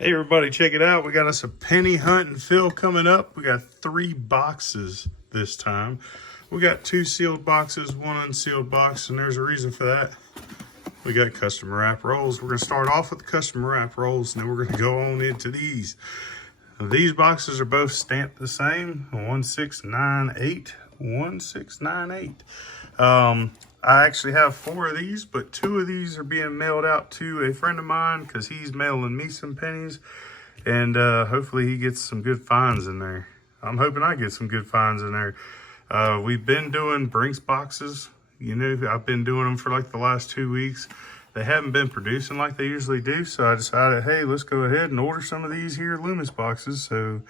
Hey everybody, check it out. We got us a penny hunt and fill coming up. We got 3 boxes this time. We got 2 sealed boxes, 1 unsealed box, and there's a reason for that. We got custom wrap rolls. We're going to start off with the custom wrap rolls, and then we're going to go on into these. These boxes are both stamped the same, 1698, 1698. I actually have 4 of these, but 2 of these are being mailed out to a friend of mine because he's mailing me some pennies, and hopefully he gets some good finds in there. I'm hoping I get some good finds in there. We've been doing Brinks boxes. You know, I've been doing them for like the last 2 weeks. They haven't been producing like they usually do, so I decided, hey, let's go ahead and order some of these here Loomis boxes. So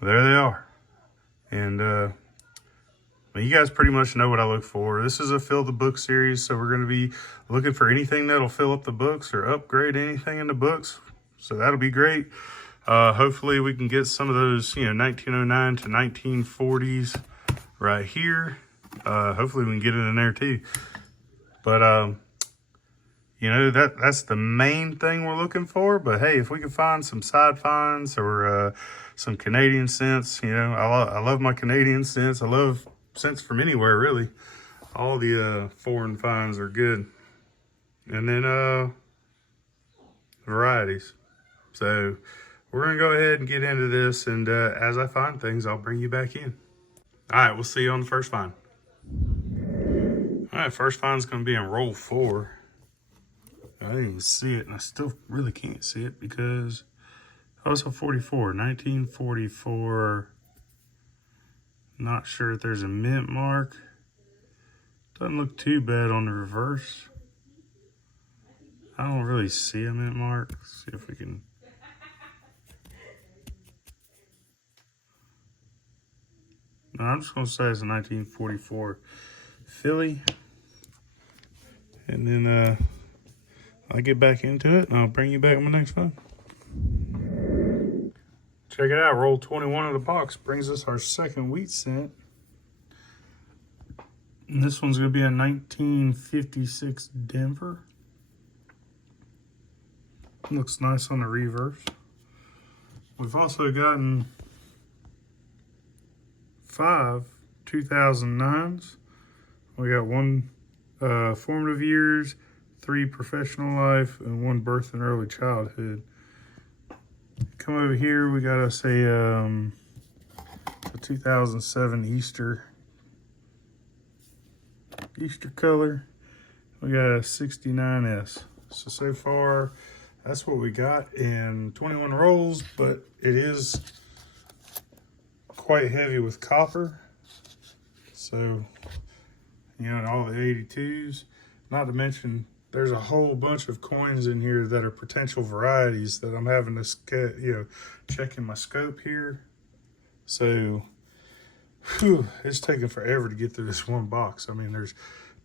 there they are. And you guys pretty much know what I look for. This is a fill the book series, so we're going to be looking for anything that'll fill up the books or upgrade anything in the books. So that'll be great. Hopefully we can get some of those, 1909 to 1940s right here. Hopefully we can get it in there too. But that's the main thing we're looking for. But hey, if we can find some side finds or some Canadian cents, I love my Canadian cents. I love cents from anywhere, really. All the foreign finds are good. And then varieties. So we're gonna go ahead and get into this, and as I find things, I'll bring you back in. All right, we'll see you on the first find. All right, first find is gonna be in roll 4. I didn't even see it, and I still really can't see it because also 44, 1944. Not sure if there's a mint mark. Doesn't look too bad on the reverse. I don't really see a mint mark. Let's see if we can. No, I'm just gonna say it's a 1944 Philly. And then I'll get back into it and I'll bring you back on my next one. Check it out, roll 21 of the box brings us our second wheat cent. And this one's gonna be a 1956 Denver. Looks nice on the reverse. We've also gotten 5 2009s. We got 1 formative years, 3 professional life, and 1 birth and early childhood. Come over here, we got us a 2007 Easter color. We got a 69S. So far, that's what we got in 21 rolls, but it is quite heavy with copper. So, and all the 82s, not to mention there's a whole bunch of coins in here that are potential varieties that I'm having to, check in my scope here. So, it's taking forever to get through this one box. I mean, there's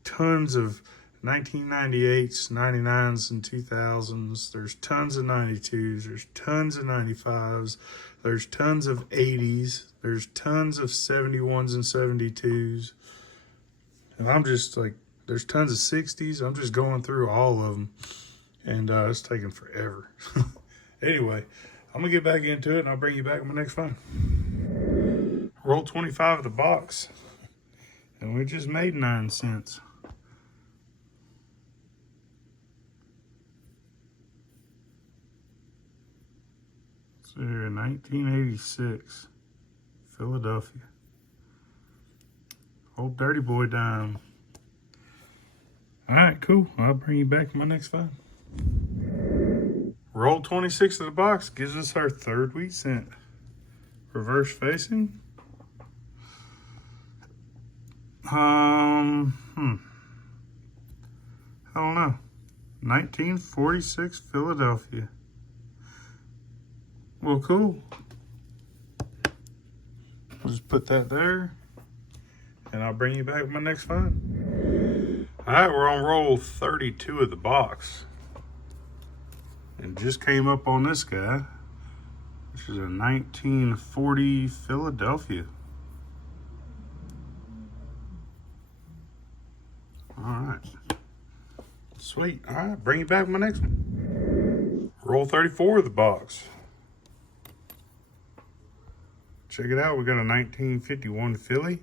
tons of 1998s, 99s, and 2000s. There's tons of 92s. There's tons of 95s. There's tons of 80s. There's tons of 71s and 72s. And I'm just like, there's tons of 60s. I'm just going through all of them. And it's taking forever. Anyway, I'm going to get back into it and I'll bring you back on my next find. Roll 25 of the box. And we just made 9 cents. So here, 1986, Philadelphia. Old dirty boy dime. All right, cool. I'll bring you back to my next find. Roll 26 of the box gives us our 3rd wheat cent. Reverse facing. I don't know. 1946 Philadelphia. Well, cool. I'll just put that there, and I'll bring you back with my next find. All right, we're on roll 32 of the box. And just came up on this guy. This is a 1940 Philadelphia. All right. Sweet. All right, bring you back with my next one. Roll 34 of the box. Check it out. We got a 1951 Philly.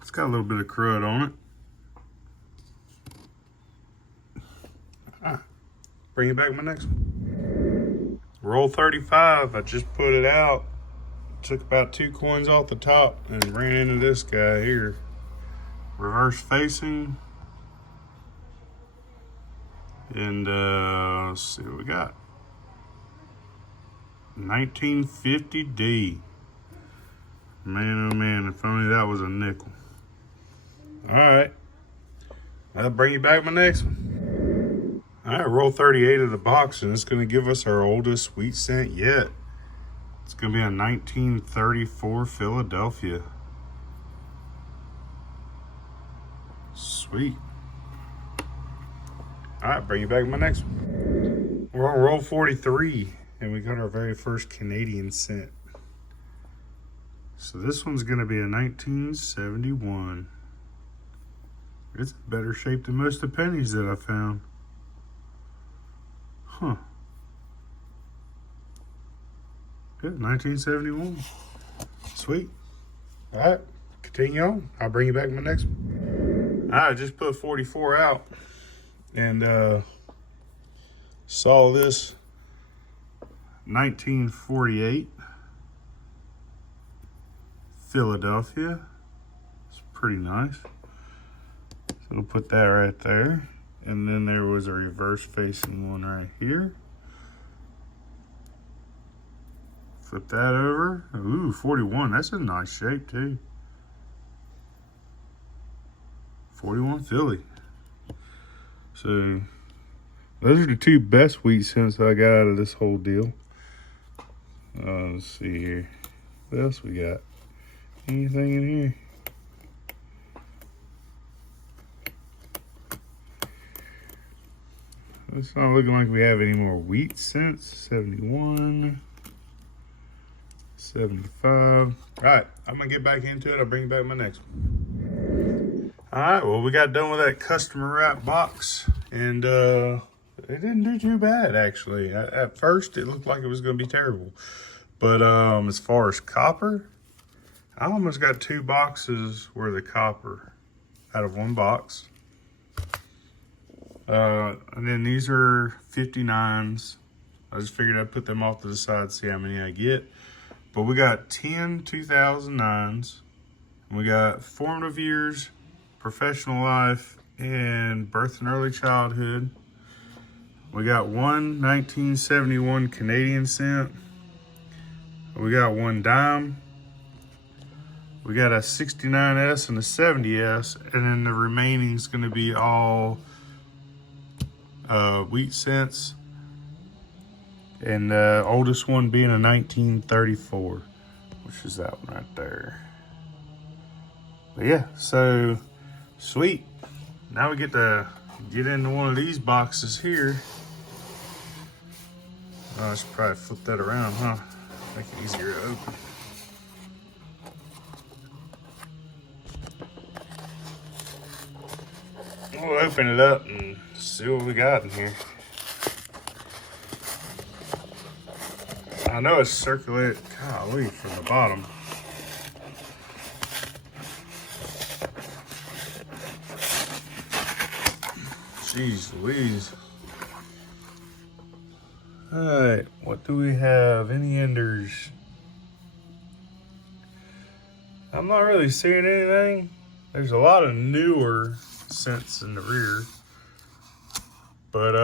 It's got a little bit of crud on it. Bring it back my next one. Roll 35. I just put it out. Took about 2 coins off the top and ran into this guy here. Reverse facing. And let's see what we got. 1950D. Man, oh man, if only that was a nickel. All right. I'll bring you back my next one. All right, roll 38 of the box, and it's going to give us our oldest wheat cent yet. It's going to be a 1934 Philadelphia. Sweet. All right, bring you back my next one. We're on roll 43, and we got our very first Canadian cent. So this one's going to be a 1971. It's in better shape than most of the pennies that I found. Huh. Good, 1971. Sweet. All right, continue on. I'll bring you back my next one. All right, I just put 44 out and saw this 1948 Philadelphia. It's pretty nice. So we'll put that right there. And then there was a reverse facing one right here. Flip that over. Ooh, 41. That's a nice shape too. 41 Philly. So those are the 2 best wheat cents I got out of this whole deal. Let's see here. What else we got? Anything in here? It's not looking like we have any more wheat cents. 71, 75. All right, I'm gonna get back into it. I'll bring you back my next one. All right, well, we got done with that customer wrap box, and it didn't do too bad, actually. At first, it looked like it was gonna be terrible. But as far as copper, I almost got 2 boxes worth of copper out of 1 box. And then these are 59s. I just figured I'd put them off to the side, see how many I get. But we got 10 2009s. We got formative years, professional life, and birth and early childhood. We got 1 1971 Canadian cent. We got 1 dime. We got a 69S and a 70S, and then the remaining is going to be all wheat cents, and the oldest one being a 1934, which is that one right there. But yeah, so sweet. Now we get to get into one of these boxes here. I should probably flip that around, huh? Make it easier to open. We'll open it up and see what we got in here. I know it's circulated, golly, from the bottom. Jeez Louise. All right, what do we have? Any enders? I'm not really seeing anything. There's a lot of newer cents in the rear, but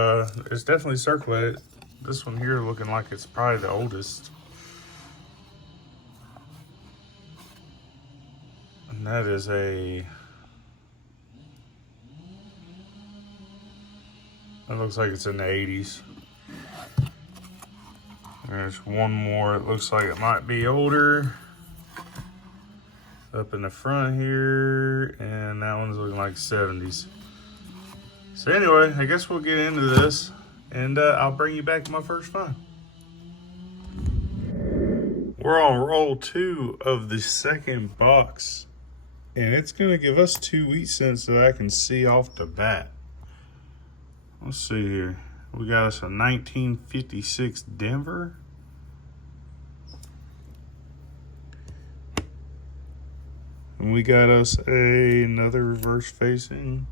it's definitely circulated. This one here looking like it's probably the oldest, and that is that looks like it's in the 80s. There's one more, it looks like it might be older up in the front here, and that one's looking like 70s. So anyway, I guess we'll get into this, and I'll bring you back to my first find. We're on roll 2 of the second box And it's going to give us 2 wheat cents that I can see off the bat. Let's see here. We got us a 1956 Denver. And we got us another reverse facing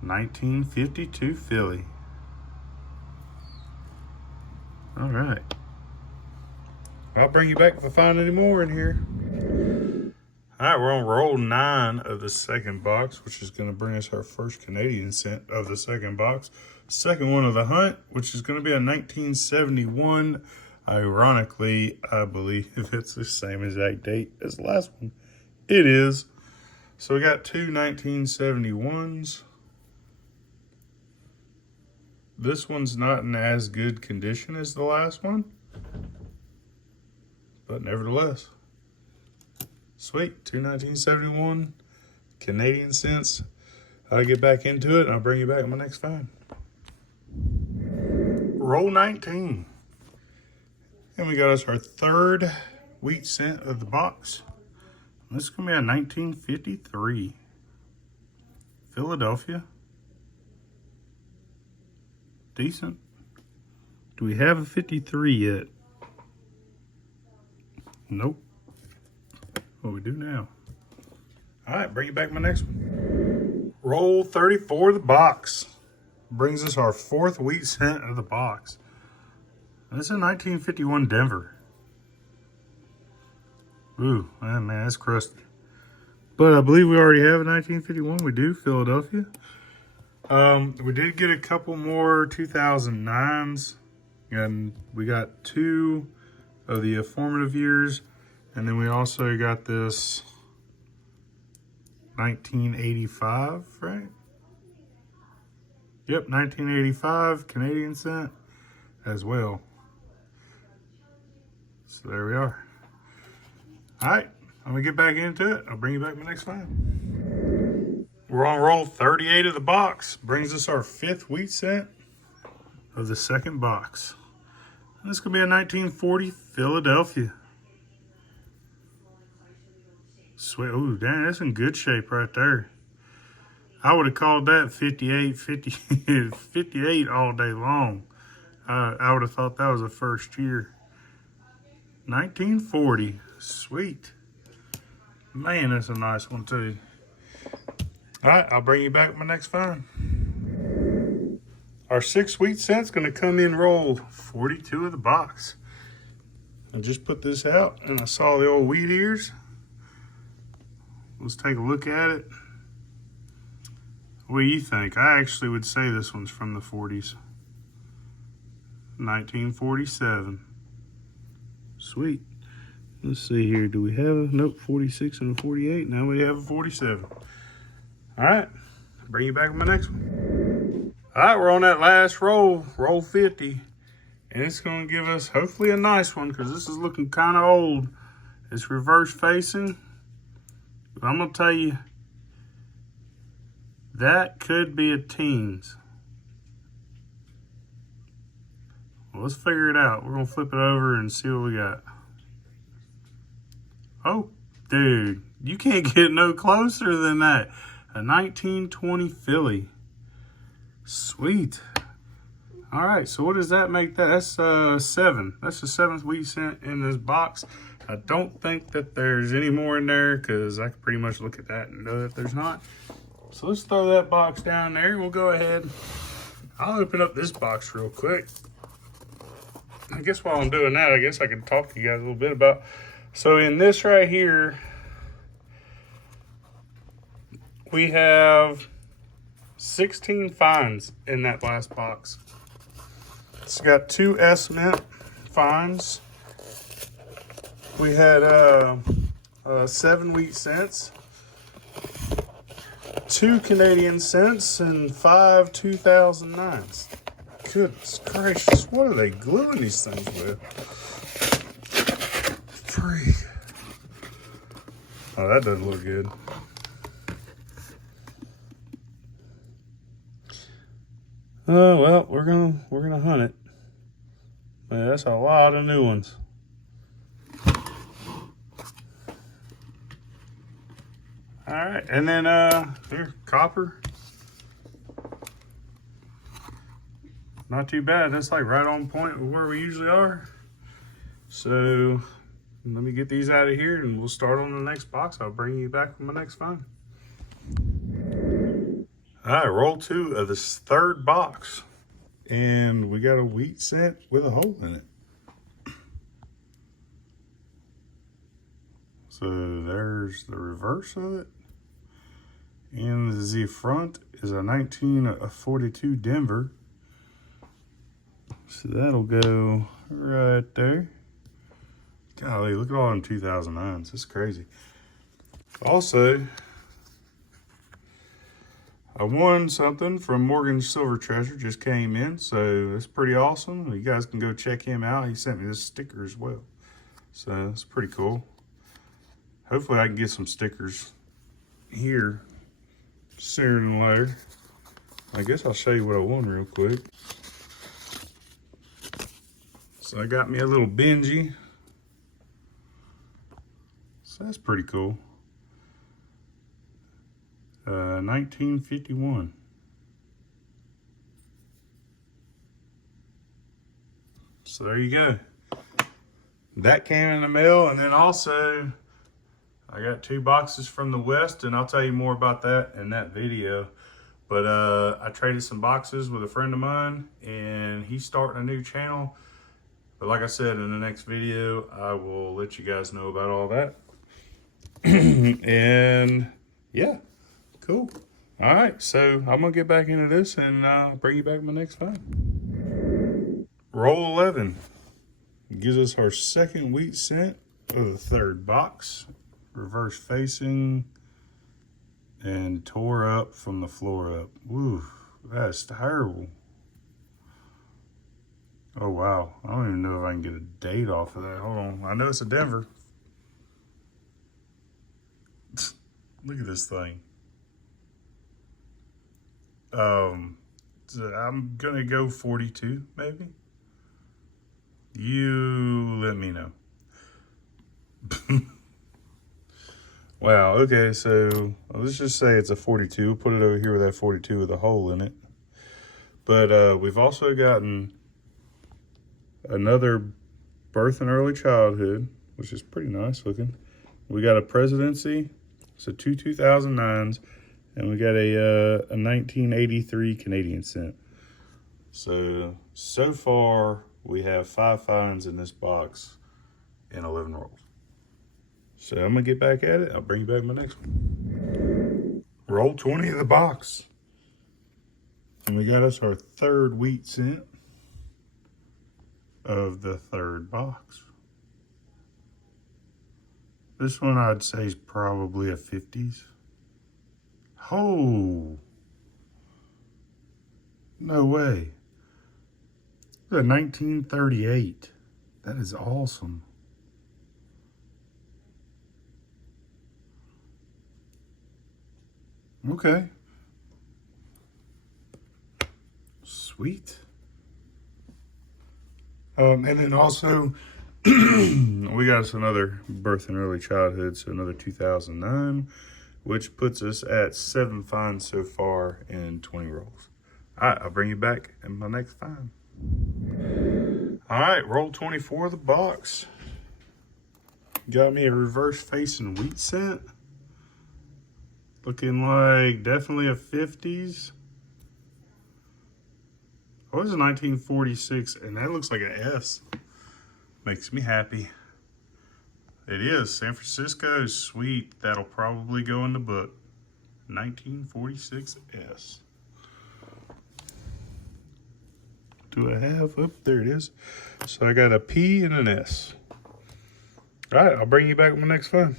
1952 Philly. All right. I'll bring you back if I find any more in here. All right, we're on roll 9 of the second box, which is going to bring us our first Canadian cent of the second box. Second one of the hunt, which is going to be a 1971. Ironically, I believe it's the same exact date as the last one. It is. So we got 2 1971s. This one's not in as good condition as the last one, but nevertheless, sweet. 2 1971 Canadian cents. I'll get back into it and I'll bring you back in my next find. Roll 19. And we got us our third wheat cent of the box. This is going to be a 1953 Philadelphia. Decent. Do we have a 53 yet? Nope. Well, we do now. All right, bring you back my next one. Roll 34 of the box. Brings us our fourth wheat cent of the box. This is a 1951 Denver. Ooh, man, that's crusty. But I believe we already have a 1951. We do, Philadelphia. We did get a couple more 2009s. And we got 2 of the formative years. And then we also got this 1985, right? Yep, 1985 Canadian cent as well. So there we are. All right, I'm gonna get back into it. I'll bring you back my next find. We're on roll 38 of the box. Brings us our fifth wheat cent of the second box. This could be a 1940 Philadelphia. Sweet. Ooh, dang, that's in good shape right there. I would have called that 58, 58 all day long. I would have thought that was a first year. 1940. Sweet. Man, that's a nice one too. All right, I'll bring you back my next find. Our 6 wheat cent's going to come in rolled 42 of the box. I just put this out and I saw the old wheat ears. Let's take a look at it. What do you think? I actually would say this one's from the 40s. 1947. Sweet. Let's see here. Do we have a, nope, 46 and a 48. Now we have a 47. All right, bring you back with my next one. All right, we're on that last roll, roll 50. And it's gonna give us hopefully a nice one because this is looking kind of old. It's reverse facing. But I'm gonna tell you, that could be a teens. Well, let's figure it out. We're gonna flip it over and see what we got. Oh, dude, you can't get no closer than that. A 1920 Philly. Sweet. All right, so what does that make that? That's 7. That's the 7th wheat cent in this box. I don't think that there's any more in there because I can pretty much look at that and know that there's not. So let's throw that box down there. We'll go ahead. I'll open up this box real quick. I guess while I'm doing that, I guess I can talk to you guys a little bit about. So in this right here, we have 16 finds in that last box. It's got 2 S-Mint finds. We had 7 wheat cents, 2 Canadian cents, and 5 2009s. Goodness gracious, what are they gluing these things with? Freak. Oh, that doesn't look good. Oh well, we're gonna hunt it. Man, that's a lot of new ones. All right, and then here, copper. Not too bad. That's like right on point with where we usually are. So let me get these out of here and we'll start on the next box. I'll bring you back with my next find. All right, roll 2 of this third box. And we got a wheat cent with a hole in it. So there's the reverse of it. And the front is a 1942 Denver. So that'll go right there. Golly, look at all them 2009s. It's crazy. Also, I won something from Morgan's Silver Treasure, just came in, so it's pretty awesome. You guys can go check him out. He sent me this sticker as well. So it's pretty cool. Hopefully I can get some stickers here sooner than later. I guess I'll show you what I won real quick. So I got me a little Benji. So that's pretty cool. 1951. So there you go. That came in the mail, and then also I got 2 boxes from the West, and I'll tell you more about that in that video. But I traded some boxes with a friend of mine, and he's starting a new channel. But like I said, in the next video, I will let you guys know about all that. And yeah, cool. All right, so I'm gonna get back into this and bring you back my next find. Roll 11 gives us our second wheat cent of the third box. Reverse facing and tore up from the floor up. Woo, that's terrible. Oh wow, I don't even know if I can get a date off of that. Hold on, I know it's a Denver. Look at this thing. So I'm gonna go 42, maybe. You let me know. Wow, okay, so let's just say it's a 42. We'll put it over here with that 42 with a hole in it. But we've also gotten another birth and early childhood, which is pretty nice looking. We got a presidency, so 2 2009s, and we got a 1983 Canadian cent. So far we have 5 finds in this box and 11 rolls. So I'm gonna get back at it. I'll bring you back my next one. Roll 20 of the box. And we got us our third wheat cent of the third box. This one I'd say is probably a 50s. Oh, no way. It's a 1938. That is awesome. Okay. Sweet. And then also, we got us another birth and early childhood, so another 2009, which puts us at 7 finds so far in 20 rolls. All right, I'll bring you back in my next find. All right, roll 24 of the box. Got me a reverse facing wheat cent. Looking like definitely a 50s. Oh, it's a 1946, and that looks like an S. Makes me happy. It is. San Francisco, sweet. That'll probably go in the book. 1946 S. Do I have? Oh, there it is. So I got a P and an S. All right, I'll bring you back with my next find.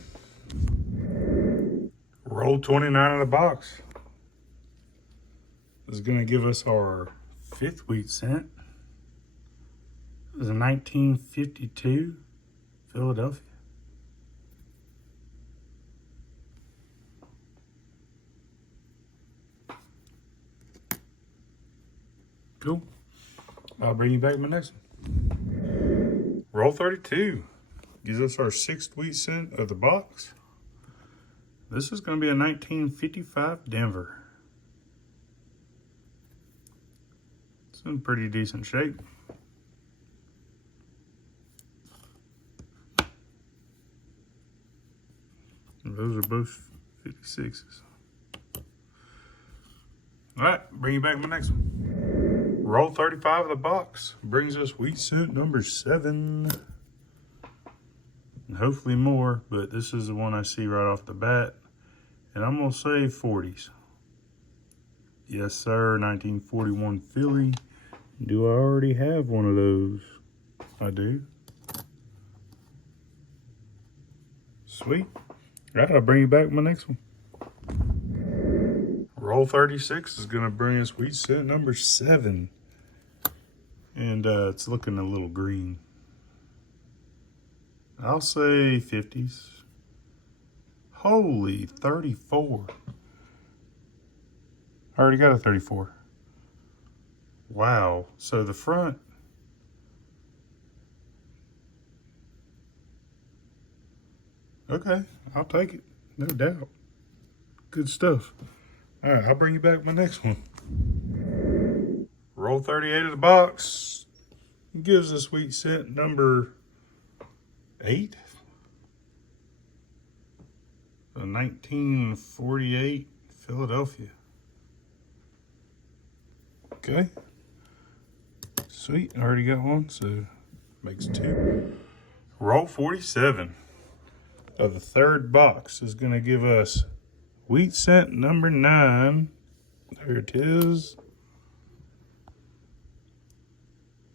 Roll 29 in the box. This is going to give us our 5th wheat cent. It was a 1952 Philadelphia. Cool. I'll bring you back my next one. Roll 32 gives us our 6th wheat cent of the box. This is going to be a 1955 Denver. It's in pretty decent shape. Those are both 56s. All right, bring you back my next one. Roll 35 of the box brings us wheat cent number 7. And hopefully more, but this is the one I see right off the bat. And I'm going to say 40s. Yes, sir, 1941 Philly. Do I already have one of those? I do. Sweet. All right, I'll bring you back my next one. Roll 36 is going to bring us wheat cent number 7. And it's looking a little green. I'll say 50s. Holy 34. I already got a 34. Wow. So the front. Okay, I'll take it. No doubt. Good stuff. All right, I'll bring you back my next one. Roll 38 of the box. It gives us wheat cent number 8. A 1948 Philadelphia. Okay. Sweet, I already got one, so makes 2. Roll 47 of the third box is going to give us wheat cent number 9. There it is.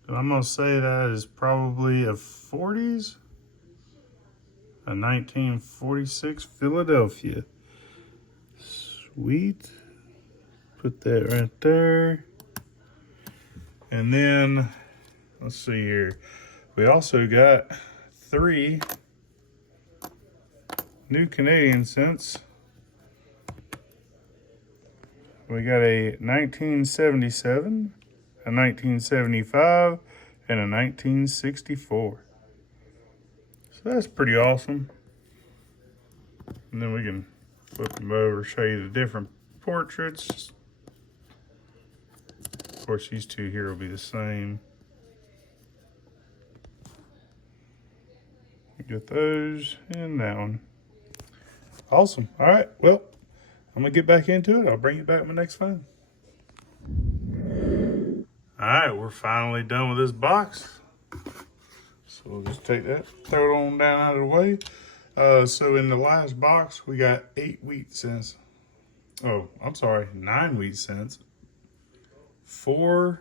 And I'm going to say that is probably a 40s. A 1946 Philadelphia. Sweet. Put that right there. And then, let's see here. We also got 3 new Canadian cents. We got a 1977, a 1975, and a 1964. So that's pretty awesome. And then we can flip them over, show you the different portraits. Of course, these two here will be the same. Get those and that one. Awesome. All right. Well, I'm going to get back into it. I'll bring you back my next find. All right. We're finally done with this box. So we'll just take that, throw it on down out of the way. So in the last box, we got 8 wheat cents. Oh, I'm sorry, 9 wheat cents. 4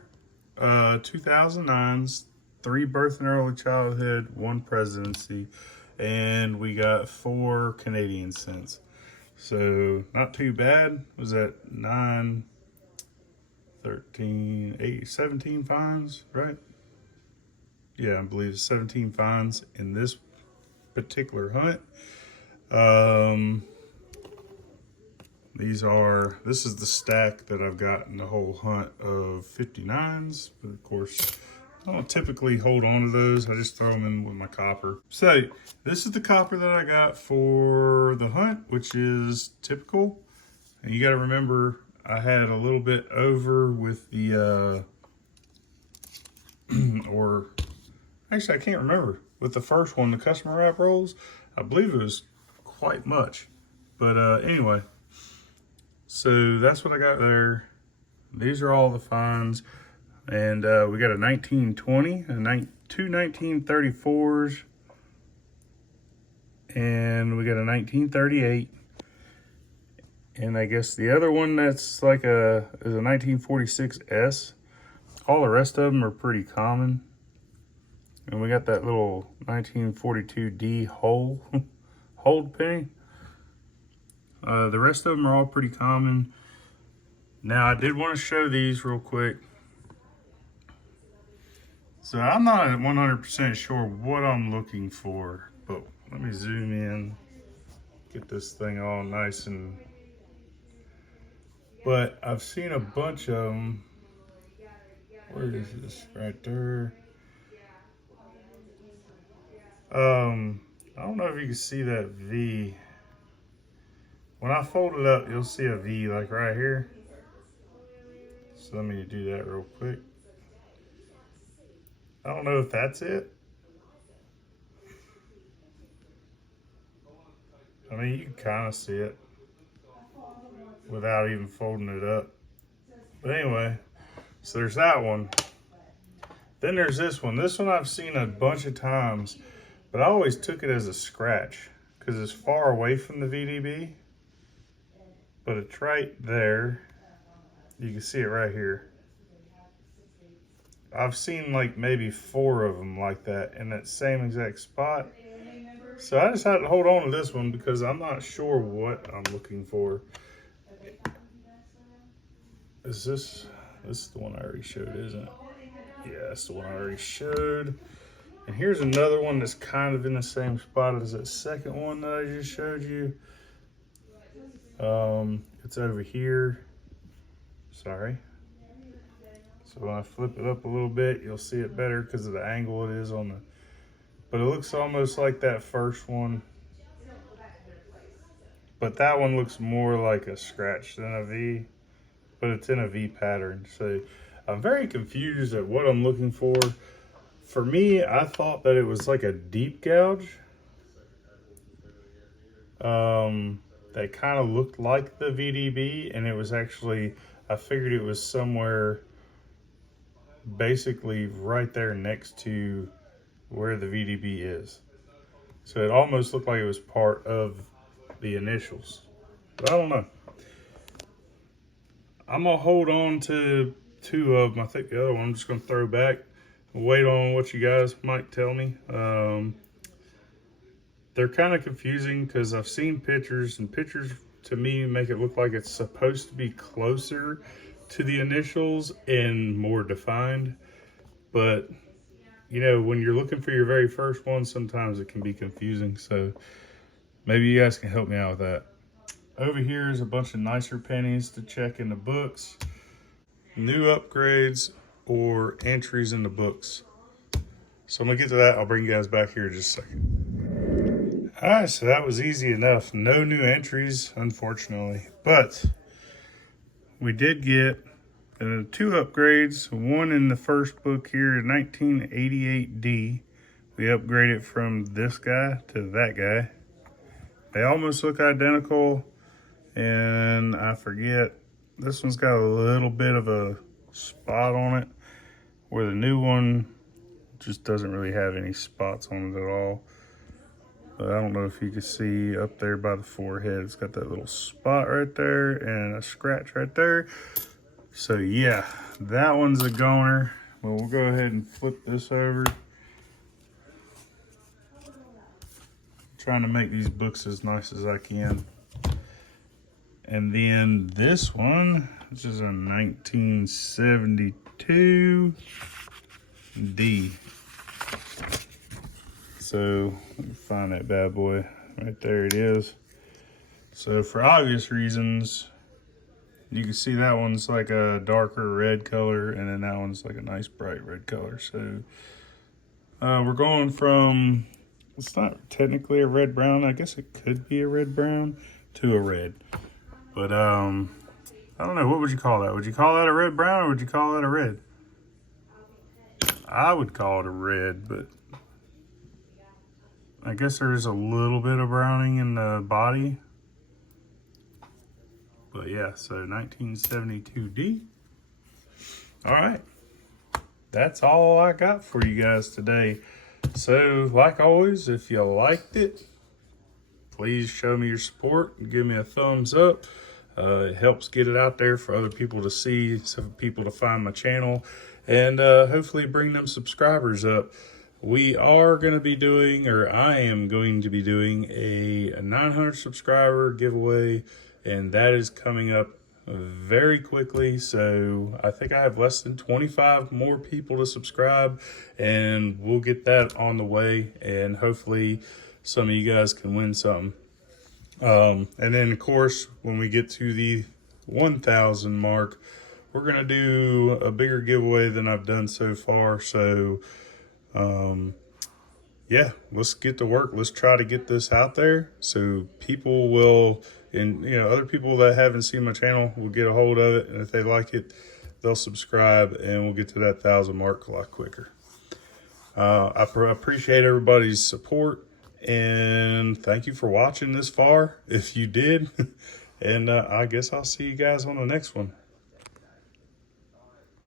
2009s, 3 birth and early childhood, 1 presidency, and we got 4 Canadian cents. So not too bad. Was that 9, 13, 8, 17 finds, right? Yeah, I believe it's 17 finds in this particular hunt. This is the stack that I've got in the whole hunt of 59s, but of course, I don't typically hold on to those. I just throw them in with my copper. So this is the copper that I got for the hunt, which is typical. And you got to remember, I had a little bit over with the, or actually I can't remember. With the first one, the customer wrap rolls, I believe it was quite much. But anyway, so that's what I got there. These are all the finds. And we got a 1920, two 1934s, and we got a 1938. And I guess the other one that's like is a 1946S. All the rest of them are pretty common. And we got that little 1942D hold penny. The rest of them are all pretty common. Now I did want to show these real quick. So I'm not 100% sure what I'm looking for, but let me zoom in, get this thing all nice and, but I've seen a bunch of them. Where is this? Right there. I don't know if you can see that V. when I fold it up, you'll see a V like right here. So let me do that real quick. I don't know if that's it. I mean, you can kind of see it without even folding it up. But anyway, so there's that one. Then there's this one. This one I've seen a bunch of times, but I always took it as a scratch because it's far away from the VDB. But it's right there. You can see it right here. I've seen like maybe 4 of them like that in that same exact spot. So I decided to hold on to this one because I'm not sure what I'm looking for. Is this is the one I already showed, isn't it? Yeah, that's the one I already showed. And here's another one that's kind of in the same spot as that second one that I just showed you. It's over here. Sorry. So when I flip it up a little bit, you'll see it better because of the angle it is on the, but it looks almost like that first one. But that one looks more like a scratch than a V, but it's in a V pattern. So I'm very confused at what I'm looking for. For me, I thought that it was like a deep gouge. That kind of looked like the VDB, and it was actually, I figured it was somewhere basically right there next to where the VDB is. So it almost looked like it was part of the initials. But I don't know. I'm gonna hold on to 2 of them. I think the other one I'm just gonna throw back. Wait on what you guys might tell me. They're kind of confusing because I've seen pictures, and pictures to me make it look like it's supposed to be closer to the initials and more defined. But you know, when you're looking for your very first one, sometimes it can be confusing. So maybe you guys can help me out with that. Over here is a bunch of nicer pennies to check in the books. New upgrades or entries in the books. So I'm gonna get to that. I'll bring you guys back here in just a second. All right, so that was easy enough. No new entries, unfortunately, but we did get 2 upgrades. One in the first book here, 1988D. We upgraded from this guy to that guy. They almost look identical, and I forget, this one's got a little bit of a spot on it, where the new one just doesn't really have any spots on it at all. But I don't know if you can see up there by the forehead, it's got that little spot right there and a scratch right there. So yeah, that one's a goner. Well, we'll go ahead and flip this over. Trying to make these books as nice as I can. And then this one, which is a 1972 D. So let me find that bad boy. Right there it is. So for obvious reasons, you can see that one's like a darker red color, and then that one's like a nice bright red color. So we're going from, it's not technically a red brown, I guess it could be a red brown, to a red. But I don't know, what would you call that? Would you call that a red brown, or would you call that a red? I would call it a red, but I guess there is a little bit of browning in the body. But yeah, so 1972D. All right, that's all I got for you guys today. So like always, if you liked it, please show me your support and give me a thumbs up. It helps get it out there for other people to see, so for people to find my channel, and hopefully bring them subscribers up. We are going to be doing, or I am going to be doing a 900 subscriber giveaway, and that is coming up very quickly. So I think I have less than 25 more people to subscribe, and we'll get that on the way, and hopefully some of you guys can win something. And then of course, when we get to the 1,000 mark, we're going to do a bigger giveaway than I've done so far. So yeah, let's get to work. Let's try to get this out there so people will, and other people that haven't seen my channel will get a hold of it, and if they like it, they'll subscribe, and we'll get to that 1,000 mark a lot quicker. I appreciate everybody's support, and thank you for watching this far if you did. And I guess I'll see you guys on the next one.